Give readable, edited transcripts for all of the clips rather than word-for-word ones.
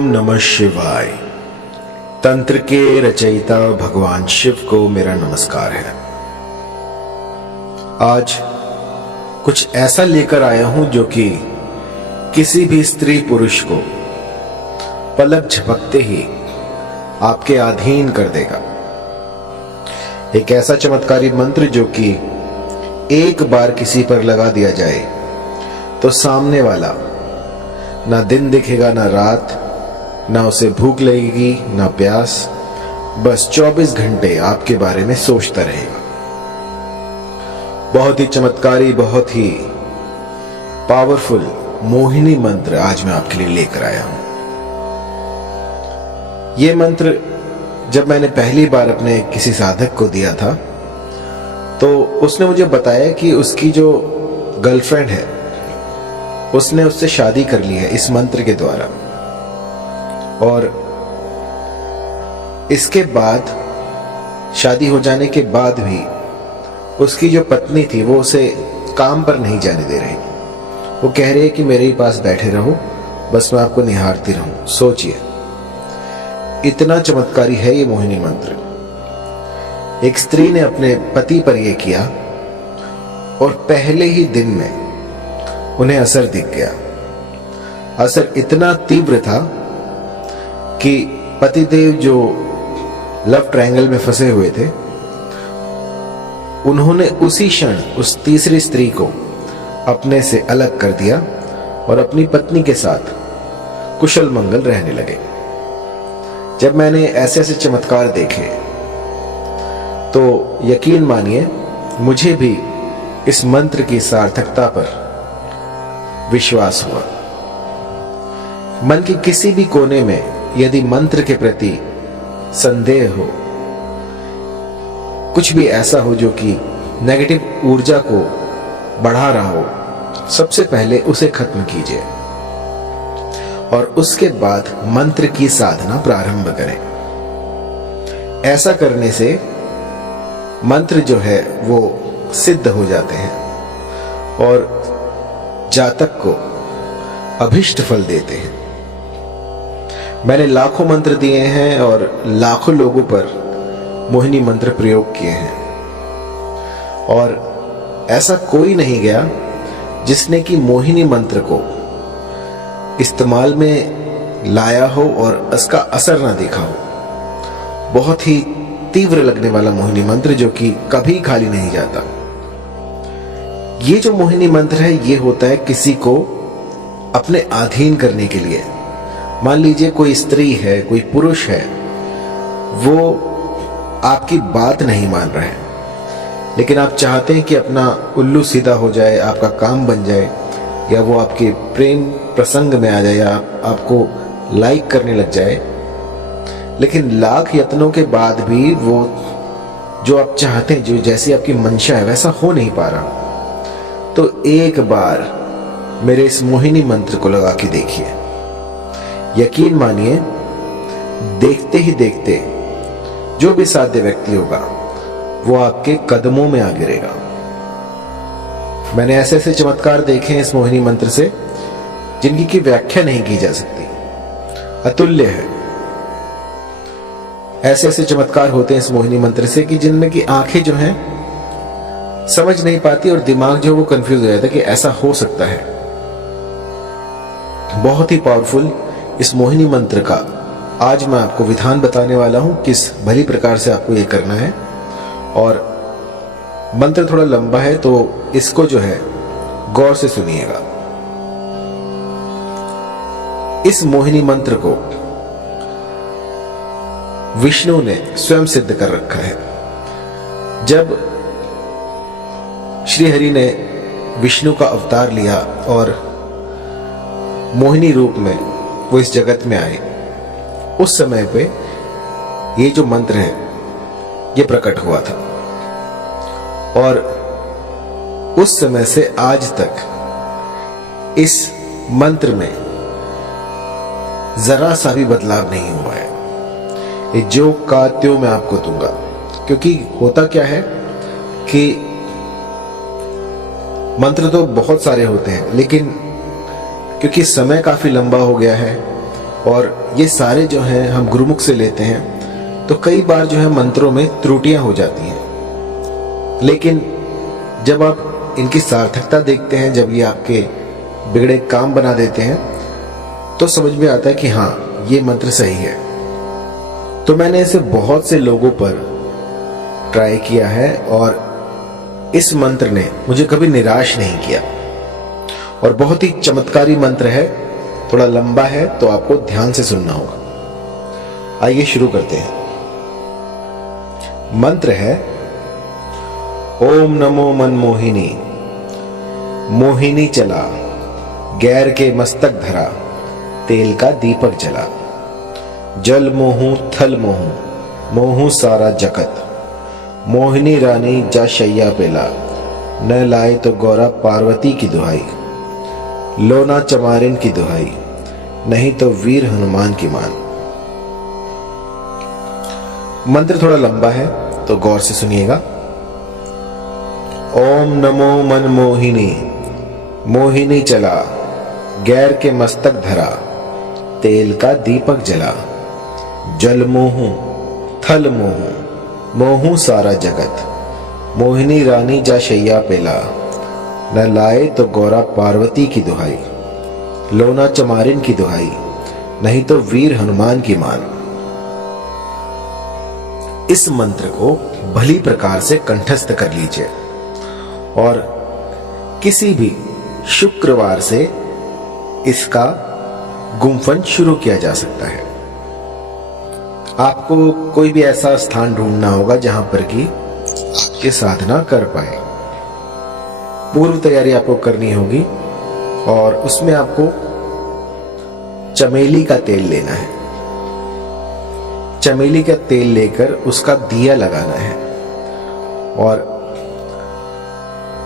ओम नमः शिवाय। तंत्र के रचयिता भगवान शिव को मेरा नमस्कार है। आज कुछ ऐसा लेकर आया हूं जो कि किसी भी स्त्री पुरुष को पलक झपकते ही आपके अधीन कर देगा। एक ऐसा चमत्कारी मंत्र जो कि एक बार किसी पर लगा दिया जाए तो सामने वाला ना दिन दिखेगा ना रात, ना उसे भूख लगेगी ना प्यास, बस 24 घंटे आपके बारे में सोचता रहेगा। बहुत ही चमत्कारी, बहुत ही पावरफुल मोहिनी मंत्र आज मैं आपके लिए लेकर आया हूं। यह मंत्र जब मैंने पहली बार अपने किसी साधक को दिया था तो उसने मुझे बताया कि उसकी जो गर्लफ्रेंड है उसने उससे शादी कर ली है इस मंत्र के द्वारा, और इसके बाद शादी हो जाने के बाद भी उसकी जो पत्नी थी वो उसे काम पर नहीं जाने दे रही। वो कह रही है कि मेरे ही पास बैठे रहो, बस मैं आपको निहारती रहूं। सोचिए, इतना चमत्कारी है ये मोहिनी मंत्र। एक स्त्री ने अपने पति पर यह किया और पहले ही दिन में उन्हें असर दिख गया। असर इतना तीव्र था कि पतिदेव जो लव ट्रायंगल में फंसे हुए थे, उन्होंने उसी क्षण उस तीसरी स्त्री को अपने से अलग कर दिया और अपनी पत्नी के साथ कुशल मंगल रहने लगे। जब मैंने ऐसे ऐसे चमत्कार देखे तो यकीन मानिए मुझे भी इस मंत्र की सार्थकता पर विश्वास हुआ। मन के किसी भी कोने में यदि मंत्र के प्रति संदेह हो, कुछ भी ऐसा हो जो कि नेगेटिव ऊर्जा को बढ़ा रहा हो, सबसे पहले उसे खत्म कीजिए और उसके बाद मंत्र की साधना प्रारंभ करें। ऐसा करने से मंत्र जो है वो सिद्ध हो जाते हैं और जातक को अभिष्ट फल देते हैं। मैंने लाखों मंत्र दिए हैं और लाखों लोगों पर मोहिनी मंत्र प्रयोग किए हैं, और ऐसा कोई नहीं गया जिसने कि मोहिनी मंत्र को इस्तेमाल में लाया हो और उसका असर ना देखा हो। बहुत ही तीव्र लगने वाला मोहिनी मंत्र जो कि कभी खाली नहीं जाता। ये जो मोहिनी मंत्र है ये होता है किसी को अपने अधीन करने के लिए। मान लीजिए कोई स्त्री है, कोई पुरुष है, वो आपकी बात नहीं मान रहा है, लेकिन आप चाहते हैं कि अपना उल्लू सीधा हो जाए, आपका काम बन जाए, या वो आपके प्रेम प्रसंग में आ जाए, या आपको लाइक करने लग जाए, लेकिन लाख यत्नों के बाद भी वो जो आप चाहते हैं, जो जैसी आपकी मंशा है वैसा हो नहीं पा रहा, तो एक बार मेरे इस मोहिनी मंत्र को लगा के देखिए। यकीन मानिए, देखते ही देखते जो भी साध्य व्यक्ति होगा वो आपके कदमों में आ गिरेगा। मैंने ऐसे ऐसे चमत्कार देखे हैं इस मोहिनी मंत्र से जिनकी की व्याख्या नहीं की जा सकती, अतुल्य है। ऐसे ऐसे चमत्कार होते हैं इस मोहिनी मंत्र से कि जिनमें की आंखें जो हैं समझ नहीं पाती और दिमाग जो वो कंफ्यूज हो जाता है कि ऐसा हो सकता है। बहुत ही पावरफुल इस मोहिनी मंत्र का आज मैं आपको विधान बताने वाला हूं, किस भली प्रकार से आपको ये करना है। और मंत्र थोड़ा लंबा है तो इसको जो है गौर से सुनिएगा। इस मोहिनी मंत्र को विष्णु ने स्वयं सिद्ध कर रखा है। जब श्री हरि ने विष्णु का अवतार लिया और मोहिनी रूप में वो इस जगत में आए, उस समय पे ये जो मंत्र है ये प्रकट हुआ था, और उस समय से आज तक इस मंत्र में जरा सा भी बदलाव नहीं हुआ है। ये जो का त्यों मैं आपको दूंगा, क्योंकि होता क्या है कि मंत्र तो बहुत सारे होते हैं, लेकिन क्योंकि समय काफी लंबा हो गया है और ये सारे जो हैं हम गुरुमुख से लेते हैं, तो कई बार जो है मंत्रों में त्रुटियां हो जाती हैं। लेकिन जब आप इनकी सार्थकता देखते हैं, जब ये आपके बिगड़े काम बना देते हैं, तो समझ में आता है कि हाँ, ये मंत्र सही है। तो मैंने इसे बहुत से लोगों पर ट्राई किया है और इस मंत्र ने मुझे कभी निराश नहीं किया और बहुत ही चमत्कारी मंत्र है। थोड़ा लंबा है तो आपको ध्यान से सुनना होगा। आइए शुरू करते हैं। मंत्र है ओम नमो मनमोहिनी। मोहिनी चला, गैर के मस्तक धरा, तेल का दीपक जला। जल मोहू थल मोहू, मोहू सारा जगत। मोहिनी रानी जा शैया पेला, न लाए तो गौरा पार्वती की दुहाई। लोना चमारिन की दुहाई, नहीं तो वीर हनुमान की मान। मंत्र थोड़ा लंबा है तो गौर से सुनिएगा। ओम नमो मनमोहिनी। मोहिनी चला, गैर के मस्तक धरा, तेल का दीपक जला। जल मोहू थल मोहू, मोहू सारा जगत। मोहिनी रानी जा शैया पेला, न लाए तो गौरा पार्वती की दुहाई। लोना चमारिन की दुहाई, नहीं तो वीर हनुमान की मान। इस मंत्र को भली प्रकार से कंठस्थ कर लीजिए और किसी भी शुक्रवार से इसका गुम्फन शुरू किया जा सकता है। आपको कोई भी ऐसा स्थान ढूंढना होगा जहां पर कि आपकी साधना कर पाए। पूर्व तैयारी आपको करनी होगी और उसमें आपको चमेली का तेल लेना है। चमेली का तेल लेकर उसका दिया लगाना है और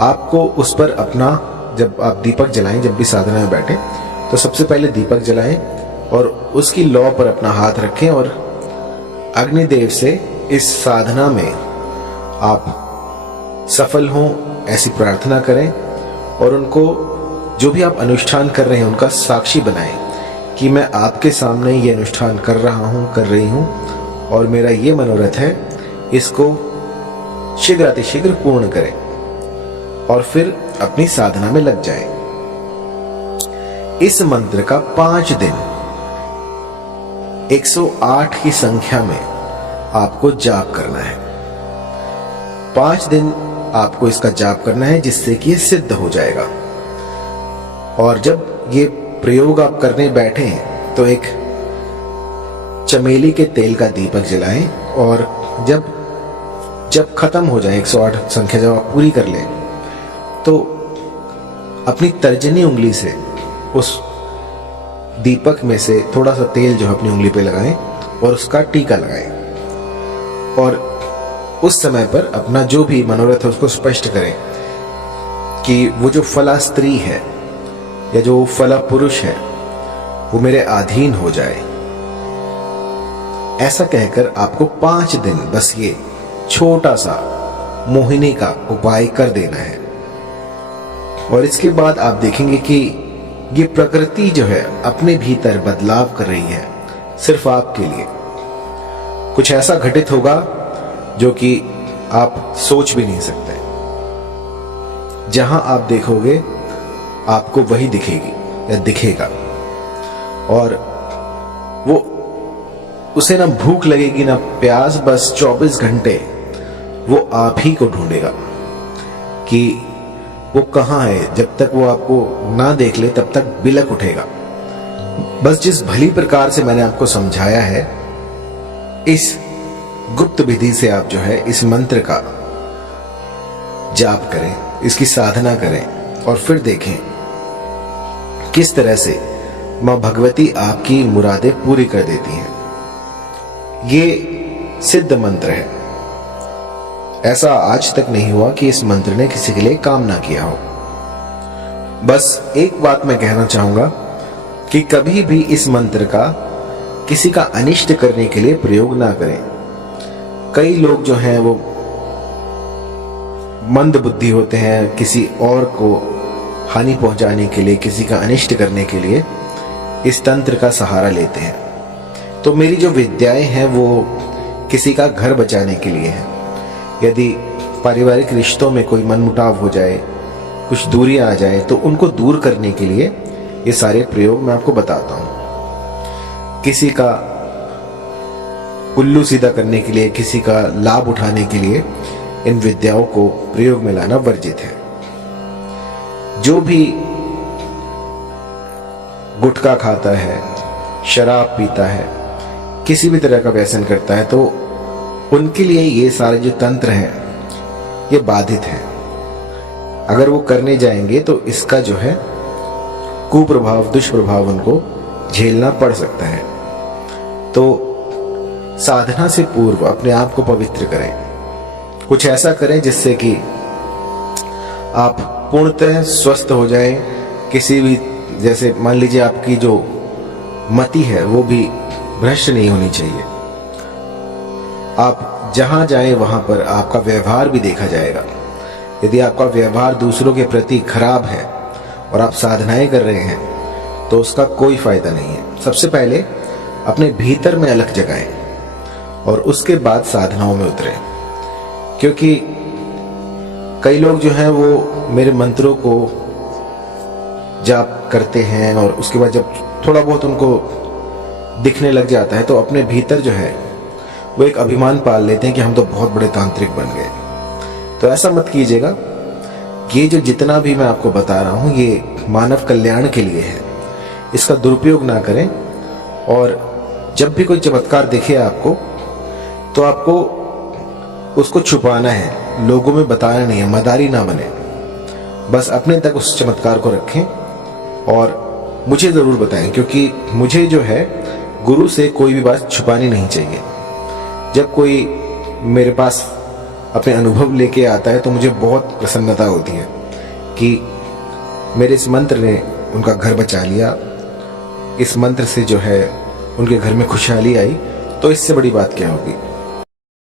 आपको उस पर अपना, जब आप दीपक जलाएं, जब भी साधना में बैठे तो सबसे पहले दीपक जलाएं और उसकी लौ पर अपना हाथ रखें और अग्निदेव से इस साधना में आप सफल हों ऐसी प्रार्थना करें और उनको, जो भी आप अनुष्ठान कर रहे हैं, उनका साक्षी बनाएं कि मैं आपके सामने ये अनुष्ठान कर रहा हूं, कर रही हूं और मेरा ये मनोरथ है, इसको शीघ्र अतिशीघ्र पूर्ण करें और फिर अपनी साधना में लग जाएं। इस मंत्र का 5 दिन 108 की संख्या में आपको जाप करना है। 5 दिन आपको इसका जाप करना है जिससे कि ये सिद्ध हो जाएगा। और जब ये प्रयोग आप करने बैठे हैं तो एक चमेली के तेल का दीपक जलाएं और जब खत्म हो जाए 108 संख्या जब आप पूरी कर लें तो अपनी तर्जनी उंगली से उस दीपक में से थोड़ा सा तेल जो अपनी उंगली पे लगाएं और उसका टीका लगाएं और उस समय पर अपना जो भी मनोरथ है उसको स्पष्ट करें कि वो जो फला स्त्री है या जो फला पुरुष है वो मेरे अधीन हो जाए। ऐसा कहकर आपको 5 दिन बस ये छोटा सा मोहिनी का उपाय कर देना है और इसके बाद आप देखेंगे कि ये प्रकृति जो है अपने भीतर बदलाव कर रही है सिर्फ आपके लिए। कुछ ऐसा घटित होगा जो कि आप सोच भी नहीं सकते। जहां आप देखोगे आपको वही दिखेगी या दिखेगा और वो उसे ना भूख लगेगी ना प्यास, बस 24 घंटे वो आप ही को ढूंढेगा कि वो कहां है। जब तक वो आपको ना देख ले तब तक बिलक उठेगा। बस जिस भली प्रकार से मैंने आपको समझाया है, इस गुप्त विधि से आप जो है इस मंत्र का जाप करें, इसकी साधना करें और फिर देखें किस तरह से मां भगवती आपकी मुरादें पूरी कर देती हैं। ये सिद्ध मंत्र है। ऐसा आज तक नहीं हुआ कि इस मंत्र ने किसी के लिए काम ना किया हो। बस एक बात मैं कहना चाहूंगा कि कभी भी इस मंत्र का किसी का अनिष्ट करने के लिए प्रयोग ना करें। कई लोग जो हैं वो मंद बुद्धि होते हैं, किसी और को हानि पहुंचाने के लिए, किसी का अनिष्ट करने के लिए इस तंत्र का सहारा लेते हैं। तो मेरी जो विद्याएं हैं वो किसी का घर बचाने के लिए है। यदि पारिवारिक रिश्तों में कोई मनमुटाव हो जाए, कुछ दूरी आ जाए, तो उनको दूर करने के लिए ये सारे प्रयोग मैं आपको बताता हूं। किसी का उल्लू सीधा करने के लिए, किसी का लाभ उठाने के लिए इन विद्याओं को प्रयोग में लाना वर्जित है। जो भी गुटखा खाता है, शराब पीता है, किसी भी तरह का व्यसन करता है, तो उनके लिए ये सारे जो तंत्र हैं ये बाधित हैं। अगर वो करने जाएंगे तो इसका जो है कुप्रभाव, दुष्प्रभाव उनको झेलना पड़ सकता है। तो साधना से पूर्व अपने आप को पवित्र करें, कुछ ऐसा करें जिससे कि आप पूर्णतः स्वस्थ हो जाएं। किसी भी, जैसे मान लीजिए आपकी जो मति है वो भी भ्रष्ट नहीं होनी चाहिए। आप जहां जाएं वहां पर आपका व्यवहार भी देखा जाएगा। यदि आपका व्यवहार दूसरों के प्रति खराब है और आप साधनाएं कर रहे हैं तो उसका कोई फायदा नहीं है। सबसे पहले अपने भीतर में अलख जगाएं और उसके बाद साधनाओं में उतरें। क्योंकि कई लोग जो हैं वो मेरे मंत्रों को जाप करते हैं और उसके बाद जब थोड़ा बहुत उनको दिखने लग जाता है तो अपने भीतर जो है वो एक अभिमान पाल लेते हैं कि हम तो बहुत बड़े तांत्रिक बन गए। तो ऐसा मत कीजिएगा। ये जो जितना भी मैं आपको बता रहा हूं ये मानव कल्याण के लिए है, इसका दुरुपयोग ना करें। और जब भी कोई चमत्कार दिखे आपको तो आपको उसको छुपाना है, लोगों में बताना नहीं है, मदारी ना बने। बस अपने तक उस चमत्कार को रखें और मुझे जरूर बताएं, क्योंकि मुझे जो है गुरु से कोई भी बात छुपानी नहीं चाहिए। जब कोई मेरे पास अपने अनुभव लेके आता है तो मुझे बहुत प्रसन्नता होती है कि मेरे इस मंत्र ने उनका घर बचा लिया, इस मंत्र से जो है उनके घर में खुशहाली आई। तो इससे बड़ी बात क्या होगी।